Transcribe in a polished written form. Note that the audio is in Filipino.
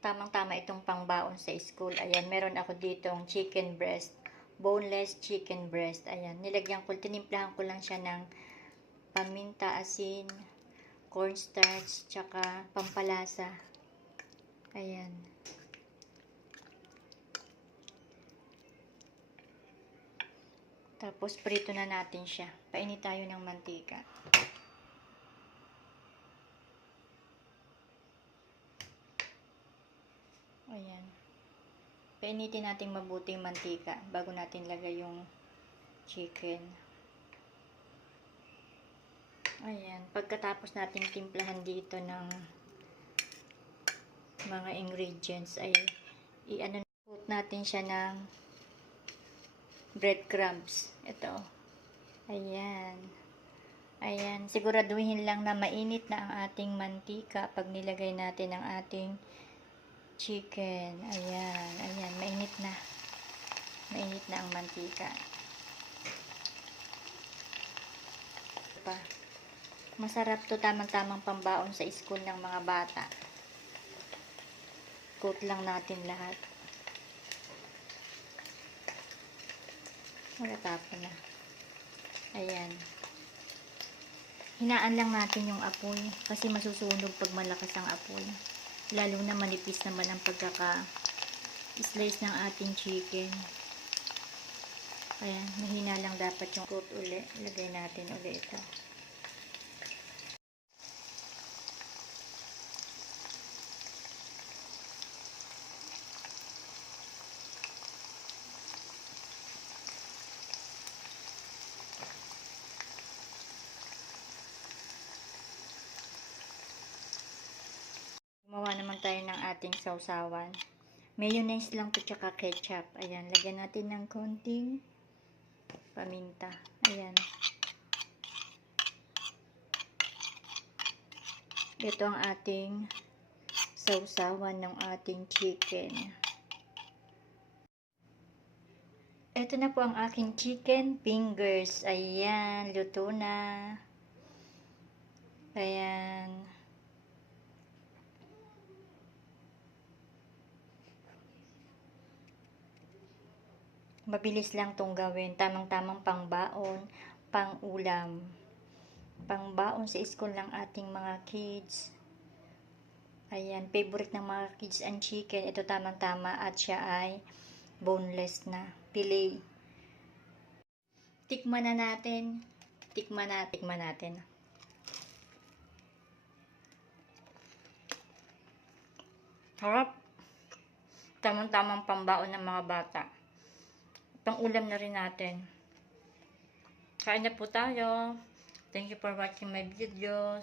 Tamang-tama itong pangbaon sa school. Ayan, meron ako ditong chicken breast. Boneless chicken breast. Ayan, nilagyan ko, tinimplahan ko lang siya ng paminta, asin, cornstarch, tsaka pampalasa. Ayan. Tapos, prito na natin siya. Painit tayo ng mantika. Ayan. Painitin natin mabuti yung mantika bago natin lagay yung chicken. Ayan. Pagkatapos natin timplahan dito ng mga ingredients ay i-coat natin siya ng breadcrumbs. Ito. Ayan. Ayan. Siguraduhin lang na mainit na ang ating mantika pag nilagay natin ang ating chicken. Ayan. Ayan. Mainit na. Mainit na ang mantika. Masarap to, tamang-tamang pambaon sa school ng mga bata. Coat lang natin lahat. Malatapon na. Ayan. Hinaan lang natin yung apoy kasi masusunog pag malakas ang apoy. Lalo na manipis naman ang pagkaka-slice ng ating chicken. Ayan. Mahina lang dapat yung coat uli. Lagay natin uli ito. Gumawa naman tayo ng ating sausawan. Mayonnaise lang to tsaka ketchup. Ayan, lagyan natin ng konting paminta. Ayan. Ito ang ating sausawan ng ating chicken. Ito na po ang aking chicken fingers. Ayan, luto na. Ayan. Mabilis lang tong gawin. Tamang-tamang pangbaon, pang-ulam. Pangbaon sa school ng ating mga kids. Ayan, favorite ng mga kids ang chicken. Ito tamang-tama at siya ay boneless na. Filet. Tikman na natin. Tikman natin. Harap. Tamang-tamang pambaon ng mga bata. Pang-ulam na rin natin. Kain na po tayo. Thank you for watching my videos.